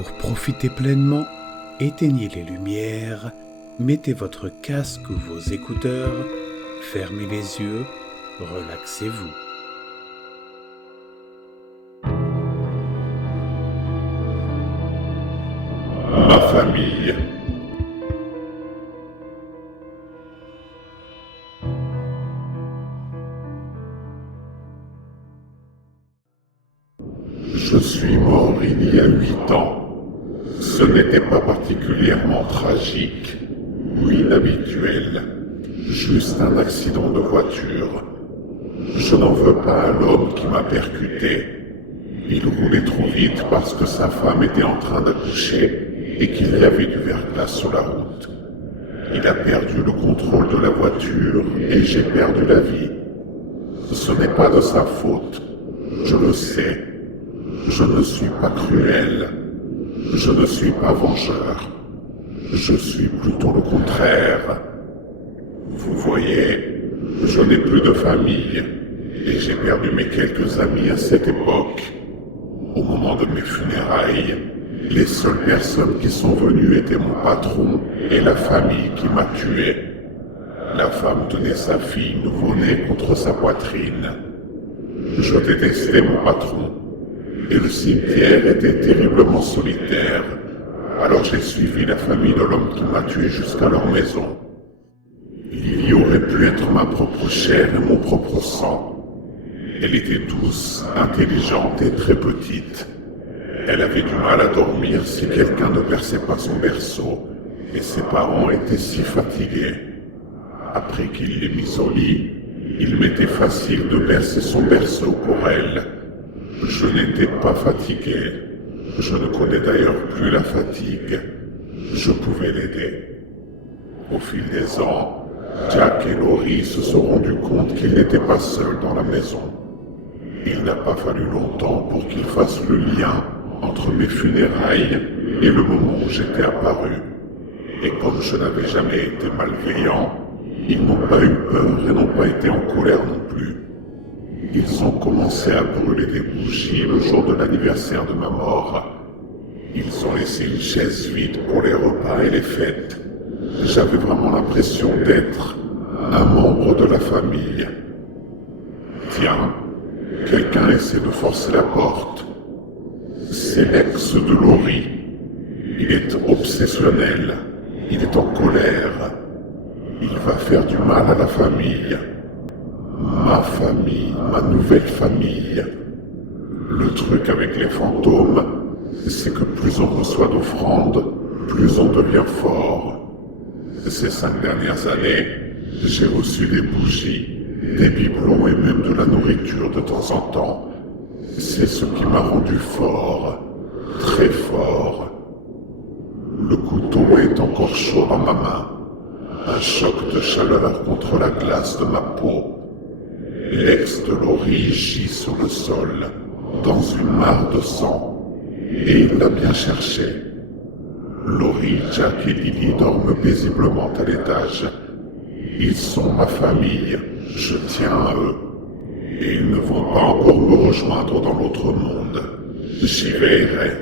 Pour profiter pleinement, éteignez les lumières, mettez votre casque ou vos écouteurs, fermez les yeux, relaxez-vous. Ma famille. Je suis mort il y a 8 ans. Ce n'était pas particulièrement tragique ou inhabituel, juste un accident de voiture. Je n'en veux pas à l'homme qui m'a percuté. Il roulait trop vite parce que sa femme était en train d'accoucher et qu'il y avait du verglas sur la route. Il a perdu le contrôle de la voiture et j'ai perdu la vie. Ce n'est pas de sa faute, je le sais. Je ne suis pas cruel. Je ne suis pas vengeur. Je suis plutôt le contraire. Vous voyez, je n'ai plus de famille et j'ai perdu mes quelques amis à cette époque. Au moment de mes funérailles, les seules personnes qui sont venues étaient mon patron et la famille qui m'a tué. La femme tenait sa fille nouveau-née contre sa poitrine. Je détestais mon patron. Et le cimetière était terriblement solitaire. Alors j'ai suivi la famille de l'homme qui m'a tué jusqu'à leur maison. Il y aurait pu être ma propre chair et mon propre sang. Elle était douce, intelligente et très petite. Elle avait du mal à dormir si quelqu'un ne perçait pas son berceau, et ses parents étaient si fatigués. Après qu'il l'ait mise au lit, il m'était facile de bercer son berceau pour elle. Je n'étais pas fatigué. Je ne connais d'ailleurs plus la fatigue. Je pouvais l'aider. Au fil des ans, Jack et Laurie se sont rendus compte qu'ils n'étaient pas seuls dans la maison. Il n'a pas fallu longtemps pour qu'ils fassent le lien entre mes funérailles et le moment où j'étais apparu. Et comme je n'avais jamais été malveillant, ils n'ont pas eu peur et n'ont pas été en colère non plus. Ils ont commencé à brûler des bougies le jour de l'anniversaire de ma mort. Ils ont laissé une chaise vide pour les repas et les fêtes. J'avais vraiment l'impression d'être un membre de la famille. Tiens, quelqu'un essaie de forcer la porte. C'est l'ex de Laurie. Il est obsessionnel. Il est en colère. Il va faire du mal à la famille. Ma famille, ma nouvelle famille. Le truc avec les fantômes, c'est que plus on reçoit d'offrandes, plus on devient fort. Ces 5 dernières années, j'ai reçu des bougies, des biberons et même de la nourriture de temps en temps. C'est ce qui m'a rendu fort, très fort. Le couteau est encore chaud dans ma main. Un choc de chaleur contre la glace de ma peau. L'ex de Laurie gît sur le sol, dans une mare de sang, et il l'a bien cherché. Laurie, Jack et Lily dorment paisiblement à l'étage. Ils sont ma famille, je tiens à eux, et ils ne vont pas encore me rejoindre dans l'autre monde. J'y veillerai.